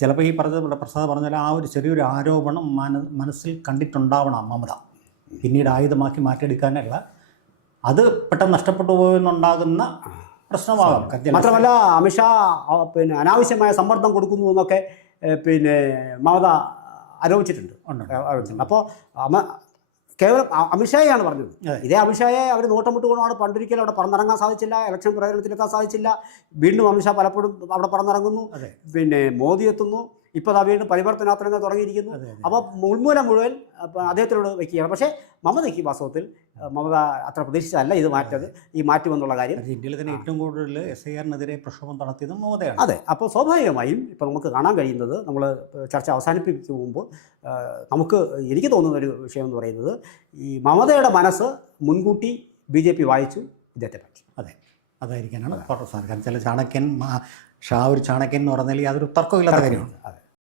ചിലപ്പോൾ ഈ പറഞ്ഞ പ്രസാദ് പറഞ്ഞാൽ ആ ഒരു ചെറിയൊരു ആരോപണം മനസ്സിൽ കണ്ടിട്ടുണ്ടാവണം മമത, പിന്നീട് ആയുധമാക്കി മാറ്റിയെടുക്കാനല്ല, അത് പെട്ടെന്ന് നഷ്ടപ്പെട്ടു പോയെന്നുണ്ടാകുന്ന പ്രശ്നമാകാം. മാത്രമല്ല അമിത്ഷാ പിന്നെ അനാവശ്യമായ സമ്മർദ്ദം കൊടുക്കുന്നു എന്നൊക്കെ പിന്നെ മമത ആരോപിച്ചിട്ടുണ്ട്. അപ്പോൾ കേവലം അമിത്ഷായാണ് പറഞ്ഞത്. ഇതേ അമിത്ഷായെ അവർ നോട്ടമിട്ട് കൊണ്ടാണ് പണ്ടൊരിക്കലും അവിടെ പറന്നിറങ്ങാൻ സാധിച്ചില്ല, ഇലക്ഷൻ പ്രചരണത്തിലെത്താൻ സാധിച്ചില്ല. വീണ്ടും അമിത്ഷാ പലപ്പോഴും അവിടെ പറന്നിറങ്ങുന്നു, പിന്നെ മോദി എത്തുന്നു, ഇപ്പോൾ വീണ്ടും പരിവർത്തനാത്രങ്ങൾ തുടങ്ങിയിരിക്കുന്നു. അപ്പോൾ മുൾമൂലം മുഴുവൻ അദ്ദേഹത്തിനോട് വയ്ക്കുകയാണ്. പക്ഷേ മമതയ്ക്ക് വാസ്തവത്തിൽ മമത അത്ര പ്രതീക്ഷിച്ചതല്ല ഇത് ഈ മാറ്റുമെന്നുള്ള കാര്യം. ഇന്ത്യയിൽ തന്നെ ഏറ്റവും കൂടുതൽ SIR-നെതിരെ പ്രക്ഷോഭം നടത്തിയത് മമതയാണ്. അതെ. അപ്പോൾ സ്വാഭാവികമായും ഇപ്പോൾ നമുക്ക് കാണാൻ കഴിയുന്നത്, നമ്മൾ ചർച്ച അവസാനിപ്പിക്കും മുമ്പ് എനിക്ക് തോന്നുന്ന ഒരു വിഷയം എന്ന് പറയുന്നത്, ഈ മമതയുടെ മനസ്സ് മുൻകൂട്ടി BJP വായിച്ചു ഇദ്ദേഹത്തെ പറ്റി. അതെ, അതായിരിക്കാനാണ് കാരണം ചില ചാണക്യൻ ഷാ ഒരു ചാണക്യൻ എന്ന് പറഞ്ഞാൽ യാതൊരു തർക്കമില്ലാത്ത കാര്യമാണ്.